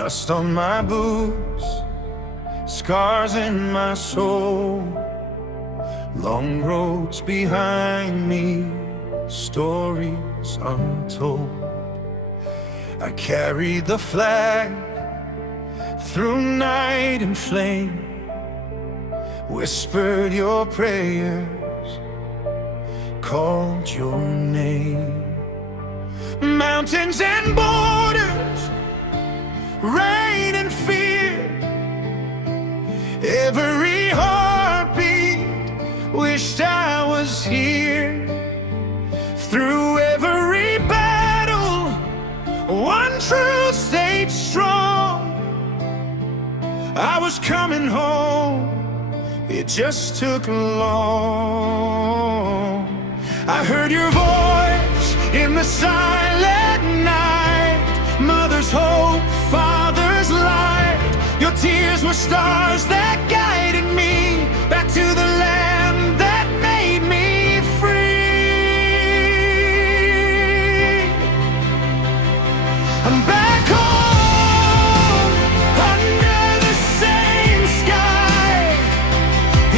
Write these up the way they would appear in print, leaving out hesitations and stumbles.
Dust on my boots, scars in my soul, long roads behind me, stories untold. I carried the flag through night and flame, whispered your prayers, called your name. Mountains and borders, rain and fear, every heartbeat wished I was here. Through every battle, one truth stayed strong. I was coming home, it just took long. I heard your voice in the silent night, mother's hope, father's light. Your tears were stars that guided me back to the land that made me free. I'm back home, under the same sky.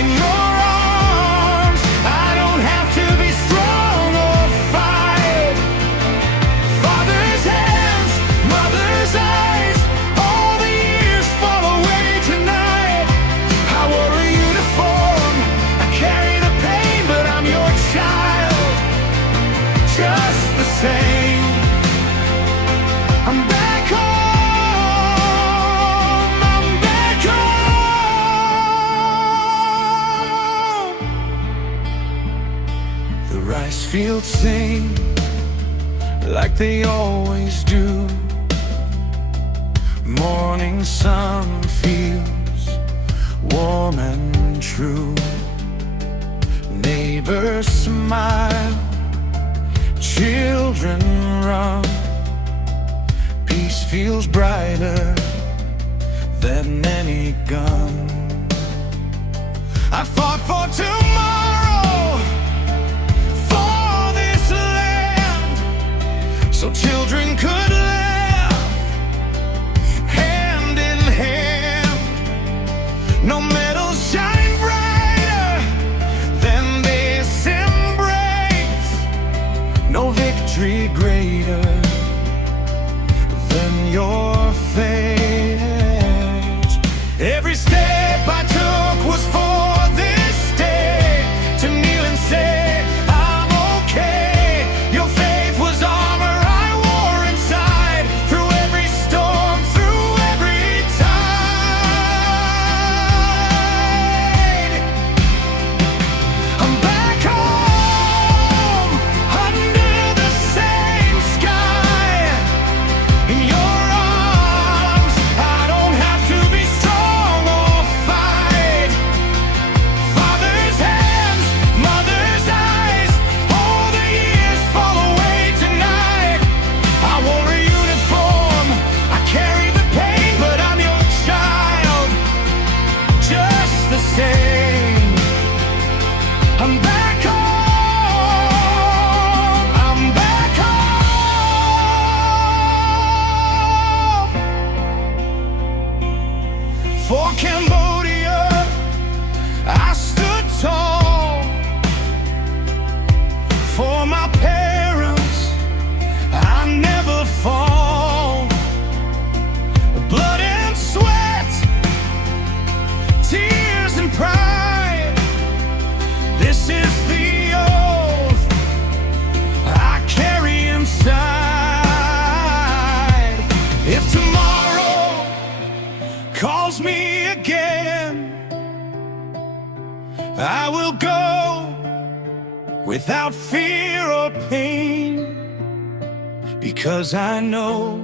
In your arms, I don't have to be strong or fight. Father's hands, mother's eyes, all the years fall away tonight. I wore a uniform, I carry the pain, but I'm your child, just the same. I'm back home, I'm back home. The rice fields sing like they always do. Morning sun feels warm and true. Neighbors smile, children run. Peace feels brighter than any gun. I fought for tomorrow, for this land, so children could laugh hand in hand. No medals shine brighter than this embrace, no victory greater than your face. Every step I took was for this day, to kneel and say I'm okay. Your faith was armor I wore inside, through every storm, through every tide. I'm back home, under the same sky. In your arms, I don't have to be strong or fight. Father's hands, mother's eyes, all the years fall away tonight. I wore a uniform, I carry the pain, but I'm your child, just the same. I'm back home, I'm back home. For Cambodia, I stood tall. For my parents, I never fall. Blood and sweat, tears and pride, this is the oath I carry inside. If tomorrow calls me again, I will go without fear or pain, because I know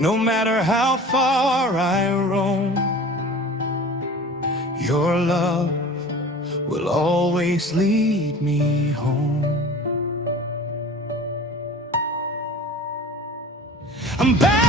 no matter how far I roam, your love will always lead me home. I'm back